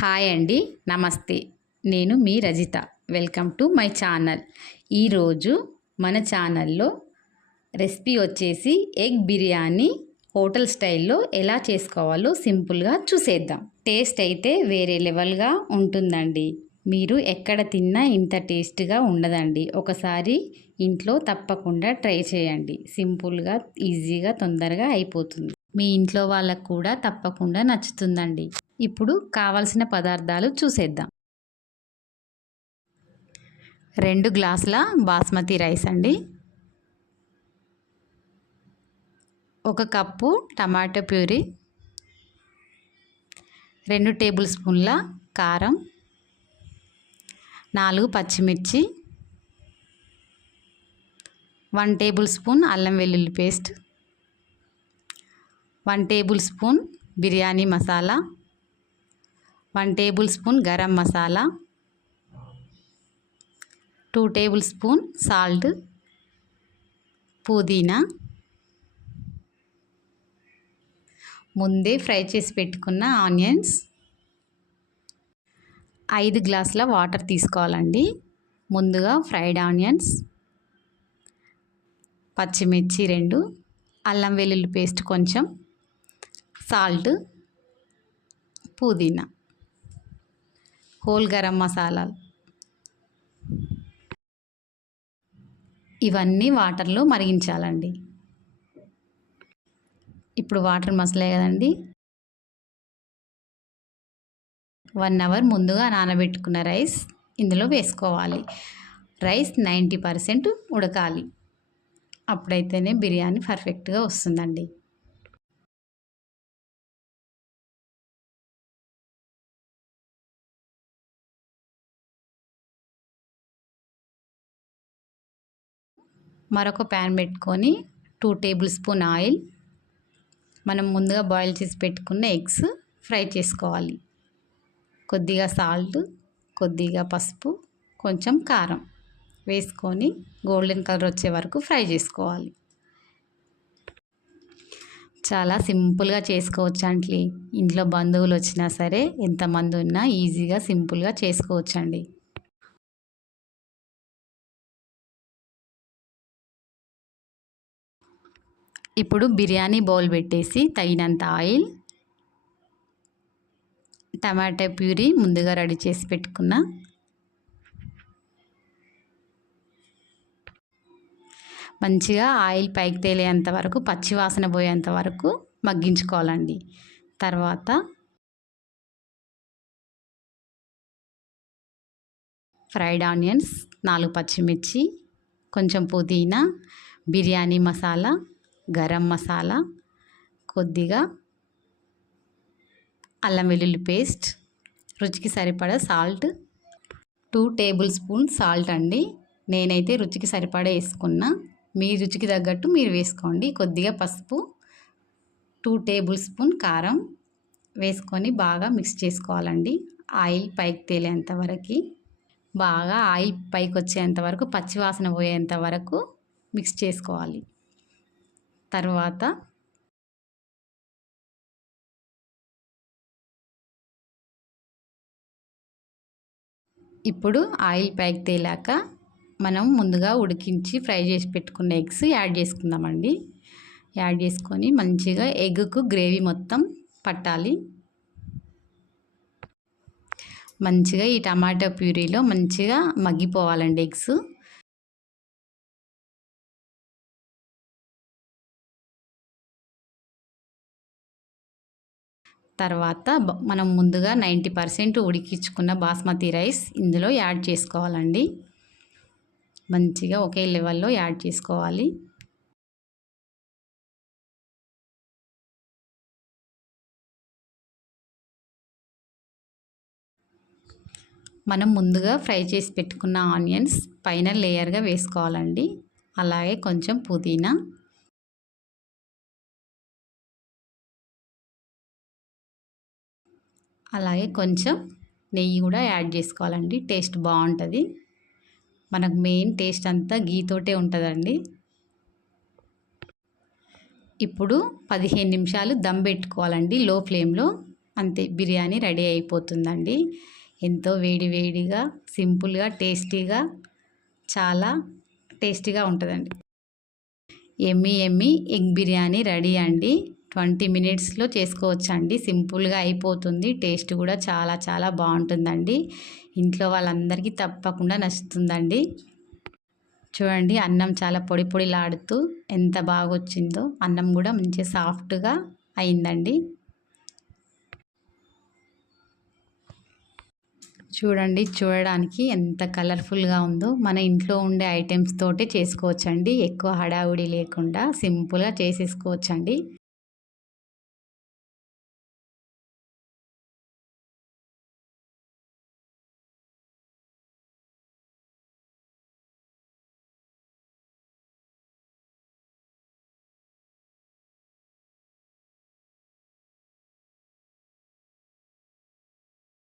Hi అండి, నమస్తే. నేను మీ Rajitha. Welcome to my channel. ఈరోజు మన ఛానల్లో రెసిపీ వచ్చేసి ఎగ్ బిర్యానీ హోటల్ స్టైల్లో ఎలా చేసుకోవాలో సింపుల్గా చూసేద్దాం. టేస్ట్ అయితే వేరే లెవెల్గా ఉంటుందండి. మీరు ఎక్కడ తిన్నా ఇంత టేస్ట్గా ఉండదండి. ఒకసారి ఇంట్లో తప్పకుండా ట్రై చేయండి. సింపుల్గా, ఈజీగా, తొందరగా అయిపోతుంది. మీ ఇంట్లో వాళ్ళకు కూడా తప్పకుండా నచ్చుతుందండి. ఇప్పుడు కావలసిన పదార్థాలు చూసేద్దాం. 2 గ్లాసుల బాస్మతి రైస్ అండి, 1 కప్పు టమాటో ప్యూరీ, 2 టేబుల్ స్పూన్ల కారం, 4 పచ్చిమిర్చి, 1 టేబుల్ స్పూన్ అల్లం వెల్లుల్లి paste, 1 tablespoon biryani masala, 1 tablespoon garam masala, 2 tablespoon salt, పుదీనా, ముందే ఫ్రై చేసి పెట్టుకున్న ఆనియన్స్, 5 గ్లాసుల వాటర్ తీసుకోవాలండి. ముందుగా ఫ్రైడ్ ఆనియన్స్, పచ్చిమిర్చి 2, అల్లం వెల్లుల్లి పేస్ట్ కొంచెం, సాల్ట్, పుదీనా, హోల్ గరం మసాలాలు, ఇవన్నీ వాటర్లో మరిగించాలండి. ఇప్పుడు వాటర్ మసలే కదండి, 1 అవర్ ముందుగా నానబెట్టుకున్న రైస్ ఇందులో వేసుకోవాలి. రైస్ 90% ఉడకాలి. అప్పుడైతేనే బిర్యానీ పర్ఫెక్ట్గా వస్తుందండి. మరొక ప్యాన్ పెట్టుకొని 2 టేబుల్ స్పూన్ ఆయిల్, మనం ముందుగా బాయిల్ చేసి పెట్టుకున్న ఎగ్స్ ఫ్రై చేసుకోవాలి. కొద్దిగా సాల్ట్, కొద్దిగా పసుపు, కొంచెం కారం వేసుకొని గోల్డెన్ కలర్ వచ్చే వరకు ఫ్రై చేసుకోవాలి. చాలా సింపుల్గా చేసుకోవచ్చు అండి. ఇంట్లో బంధువులు వచ్చినా సరే, ఎంతమంది ఉన్నా ఈజీగా సింపుల్గా చేసుకోవచ్చండి. ఇప్పుడు బిర్యానీ బౌల్ పెట్టేసి తగినంత ఆయిల్, టమాటా ప్యూరీ ముందుగా రెడీ చేసి పెట్టుకున్న, మంచిగా ఆయిల్ పైకి తేలేంత వరకు, పచ్చి వాసన పోయేంత వరకు మగ్గించుకోవాలండి. తర్వాత ఫ్రైడ్ ఆనియన్స్, 4 పచ్చిమిర్చి, కొంచెం పుదీనా, బిర్యానీ మసాలా, గరం మసాలా, కొద్దిగా అల్లం వెల్లుల్లి పేస్ట్, రుచికి సరిపడా సాల్ట్, 2 టేబుల్ స్పూన్ సాల్ట్ అండి. నేనైతే రుచికి సరిపడా వేసుకున్నా, మీ రుచికి తగ్గట్టు మీరు వేసుకోండి. కొద్దిగా పసుపు, 2 టేబుల్ స్పూన్ కారం వేసుకొని బాగా మిక్స్ చేసుకోవాలండి. ఆయిల్ పైకి తేలేంత వరకు, బాగా ఆయిల్ పైకి వచ్చేంత వరకు, పచ్చివాసన పోయేంత వరకు మిక్స్ చేసుకోవాలి. తర్వాత ఇప్పుడు ఆయిల్ పైకి తేలాక మనం ముందుగా ఉడికించి ఫ్రై చేసి పెట్టుకున్న ఎగ్స్ యాడ్ చేసుకుందామండి. యాడ్ చేసుకొని మంచిగా ఎగ్కు గ్రేవీ మొత్తం పట్టాలి. మంచిగా ఈ టమాటో ప్యూరీలో మంచిగా మగ్గిపోవాలండి ఎగ్స్. తర్వాత మనం ముందుగా 90% ఉడికించుకున్న బాస్మతి రైస్ ఇందులో యాడ్ చేసుకోవాలండి. మంచిగా ఒకే లెవెల్లో యాడ్ చేసుకోవాలి. మనం ముందుగా ఫ్రై చేసి పెట్టుకున్న ఆనియన్స్ పైన లేయర్గా వేసుకోవాలండి. అలాగే కొంచెం పుదీనా, అలాగే కొంచెం నెయ్యి కూడా యాడ్ చేసుకోవాలండి. టేస్ట్ బాగుంటుంది. మనకు మెయిన్ టేస్ట్ అంతా గీతోటే ఉంటుందండి. ఇప్పుడు 15 నిమిషాలు దమ్ పెట్టుకోవాలండి లో ఫ్లేమ్లో. అంతే బిర్యానీ రెడీ అయిపోతుందండి. ఎంతో వేడి వేడిగా సింపుల్గా టేస్టీగా చాలా టేస్టీగా ఉంటుందండి. ఎమ్మి ఎమ్మి ఎగ్ బిర్యానీ రెడీ అండి. 20 మినిట్స్లో చేసుకోవచ్చండి. సింపుల్గా అయిపోతుంది. టేస్ట్ కూడా చాలా చాలా బాగుంటుందండి. ఇంట్లో వాళ్ళందరికీ తప్పకుండా నచ్చుతుందండి. చూడండి అన్నం చాలా పొడి పొడిలాడుతూ ఎంత బాగా వచ్చిందో. అన్నం కూడా మంచిగా సాఫ్ట్గా అయిందండి. చూడండి చూడడానికి ఎంత కలర్ఫుల్గా ఉందో. మన ఇంట్లో ఉండే ఐటమ్స్ తోటే చేసుకోవచ్చండి. ఎక్కువ హడావుడి లేకుండా సింపుల్గా చేసేసుకోవచ్చండి.